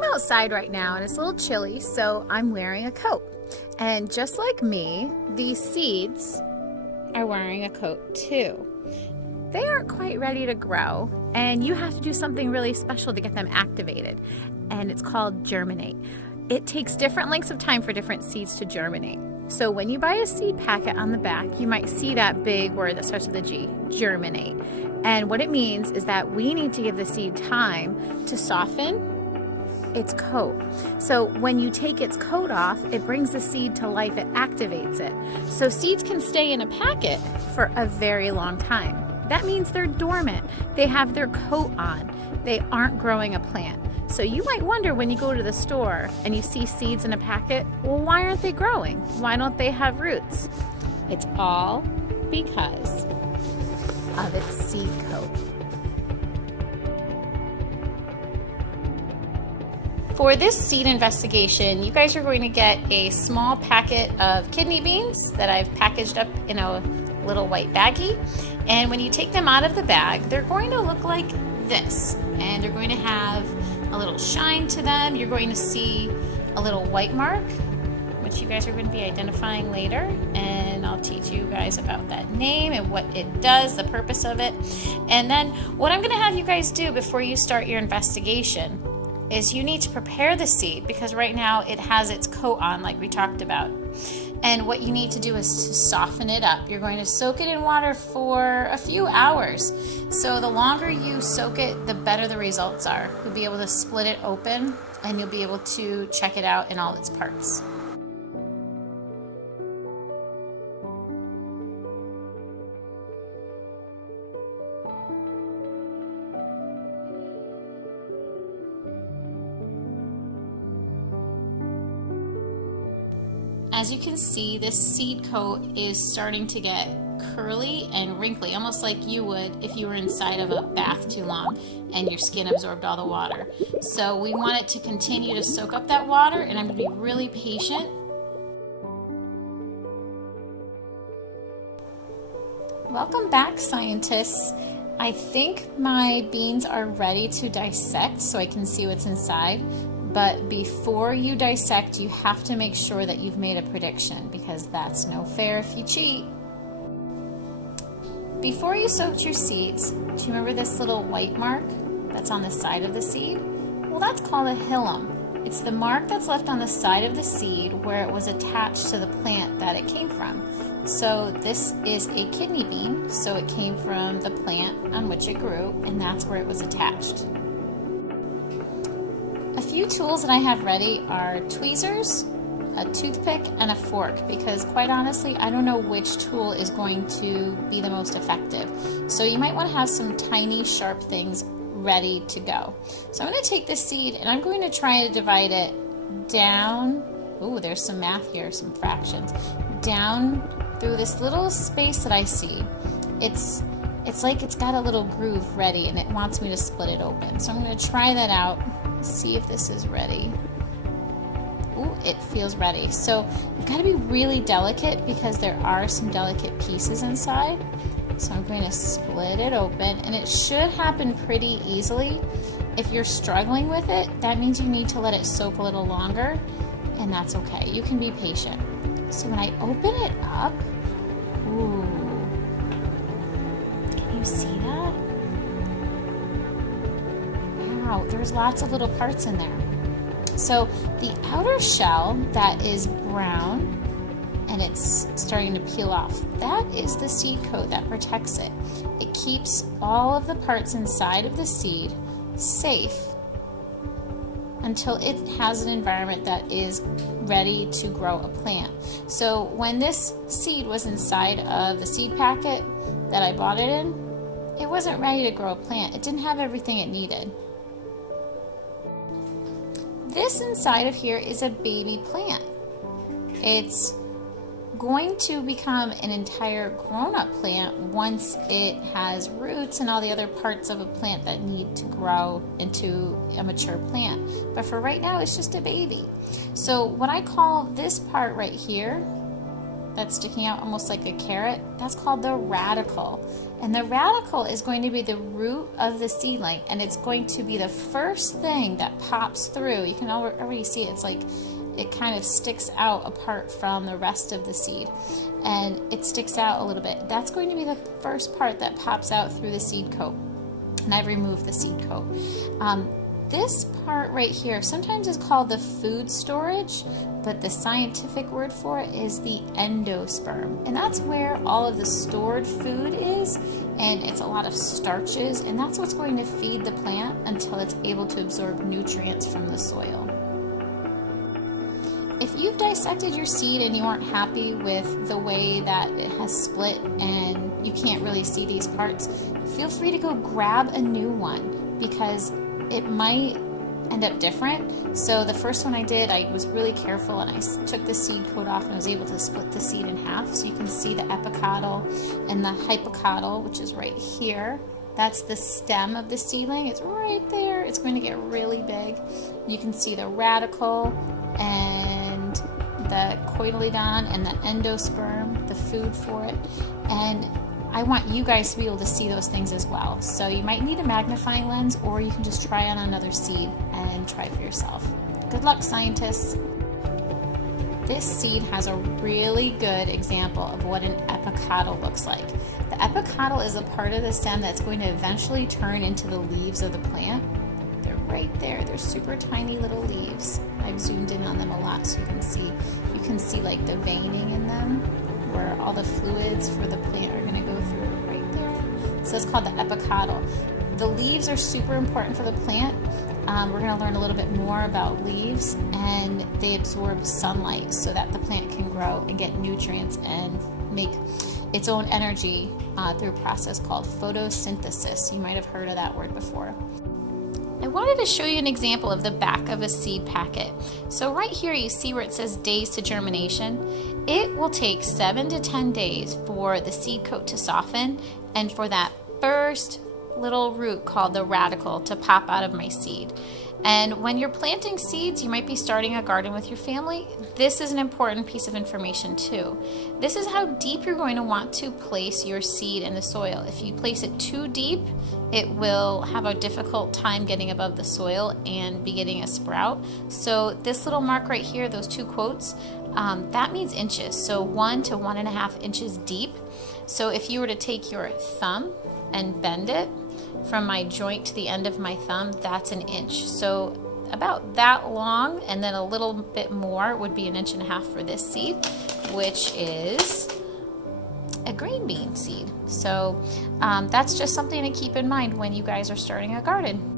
I'm outside right now and it's a little chilly, so I'm wearing a coat. And just like me, these seeds are wearing a coat too. They aren't quite ready to grow, and you have to do something really special to get them activated, and it's called germinate. It takes different lengths of time for different seeds to germinate. So when you buy a seed packet on the back, you might see that big word that starts with a G, germinate. And what it means is that we need to give the seed time to soften its coat. So when you take its coat off, it brings the seed to life, it activates it. So seeds can stay in a packet for a very long time. That means they're dormant. They have their coat on. They aren't growing a plant. So you might wonder when you go to the store and you see seeds in a packet, well, why aren't they growing? Why don't they have roots? It's all because of its seed coat. For this seed investigation, you guys are going to get a small packet of kidney beans that I've packaged up in a little white baggie. And when you take them out of the bag, they're going to look like this. And they're going to have a little shine to them. You're going to see a little white mark, which you guys are going to be identifying later. And I'll teach you guys about that name and what it does, the purpose of it. And then what I'm going to have you guys do before you start your investigation is you need to prepare the seed, because right now it has its coat on like we talked about. And what you need to do is to soften it up. You're going to soak it in water for a few hours. So the longer you soak it, the better the results are. You'll be able to split it open and you'll be able to check it out in all its parts. As you can see, this seed coat is starting to get curly and wrinkly, almost like you would if you were inside of a bath too long and your skin absorbed all the water. So we want it to continue to soak up that water, and I'm going to be really patient. Welcome back, scientists. I think my beans are ready to dissect so I can see what's inside. But before you dissect, you have to make sure that you've made a prediction, because that's no fair if you cheat. Before you soaked your seeds, do you remember this little white mark that's on the side of the seed? Well, that's called a hilum. It's the mark that's left on the side of the seed where it was attached to the plant that it came from. So this is a kidney bean, so it came from the plant on which it grew, and that's where it was attached. A few tools that I have ready are tweezers, a toothpick, and a fork, because quite honestly, I don't know which tool is going to be the most effective. So you might want to have some tiny, sharp things ready to go. So I'm going to take this seed and I'm going to try to divide it down. Ooh, there's some math here, some fractions. Down through this little space that I see. It's like it's got a little groove ready and it wants me to split it open. So I'm going to try that out. See if this is ready. Ooh, it feels ready. So you've got to be really delicate because there are some delicate pieces inside. So I'm going to split it open, and it should happen pretty easily. If you're struggling with it, that means you need to let it soak a little longer, and that's okay. You can be patient. So when I open it up, ooh, can you see that? Wow, there's lots of little parts in there. So the outer shell that is brown and it's starting to peel off, that is the seed coat that protects it. It keeps all of the parts inside of the seed safe until it has an environment that is ready to grow a plant. So when this seed was inside of the seed packet that I bought it in, it wasn't ready to grow a plant. It didn't have everything it needed. This inside of here is a baby plant. It's going to become an entire grown-up plant once it has roots and all the other parts of a plant that need to grow into a mature plant. But for right now, it's just a baby. So what I call this part right here that's sticking out almost like a carrot, that's called the radicle. And the radicle is going to be the root of the seedling, and it's going to be the first thing that pops through. You can already see it's like it kind of sticks out apart from the rest of the seed, and it sticks out a little bit. That's going to be the first part that pops out through the seed coat, and I've removed the seed coat. This part right here sometimes is called the food storage, but the scientific word for it is the endosperm. And that's where all of the stored food is, and it's a lot of starches, and that's what's going to feed the plant until it's able to absorb nutrients from the soil. If you've dissected your seed and you aren't happy with the way that it has split and you can't really see these parts, feel free to go grab a new one, because it might end up different. So the first one I did, I was really careful and I took the seed coat off and I was able to split the seed in half. So you can see the epicotyl and the hypocotyl, which is right here. That's the stem of the seedling. It's right there. It's going to get really big. You can see the radicle and the cotyledon and the endosperm, the food for it. And I want you guys to be able to see those things as well. So you might need a magnifying lens, or you can just try on another seed and try for yourself. Good luck, scientists. This seed has a really good example of what an epicotyl looks like. The epicotyl is a part of the stem that's going to eventually turn into the leaves of the plant. They're right there. They're super tiny little leaves. I've zoomed in on them a lot so you can see like the veining in them, where all the fluids for the plant are going to go through right there. So it's called the epicotyl. The leaves are super important for the plant. We're going to learn a little bit more about leaves, and they absorb sunlight so that the plant can grow and get nutrients and make its own energy through a process called photosynthesis. You might have heard of that word before. I wanted to show you an example of the back of a seed packet. So right here you see where it says days to germination. It will take 7 to 10 days for the seed coat to soften and for that first little root called the radicle to pop out of my seed. And when you're planting seeds, you might be starting a garden with your family. This is an important piece of information too. This is how deep you're going to want to place your seed in the soil. If you place it too deep, it will have a difficult time getting above the soil and beginning a sprout. So this little mark right here, those two quotes, that means inches. So 1 to 1.5 inches deep. So if you were to take your thumb and bend it from my joint to the end of my thumb, that's an inch. So about that long, and then a little bit more would be 1.5 inches for this seed, which is a green bean seed. So that's just something to keep in mind when you guys are starting a garden.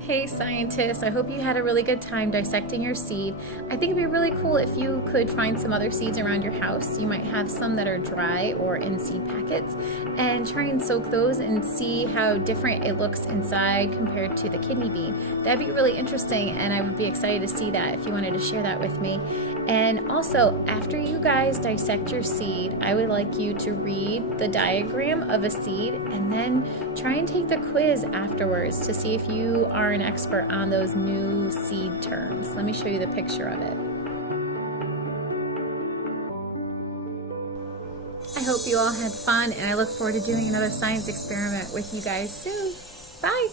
Hey scientists, I hope you had a really good time dissecting your seed. I think it'd be really cool if you could find some other seeds around your house. You might have some that are dry or in seed packets, and try and soak those and see how different it looks inside compared to the kidney bean. That'd be really interesting, and I would be excited to see that if you wanted to share that with me. And also, after you guys dissect your seed, I would like you to read the diagram of a seed and then try and take the quiz afterwards to see if you are an expert on those new seed terms. Let me show you the picture of it. I hope you all had fun, and I look forward to doing another science experiment with you guys soon. Bye!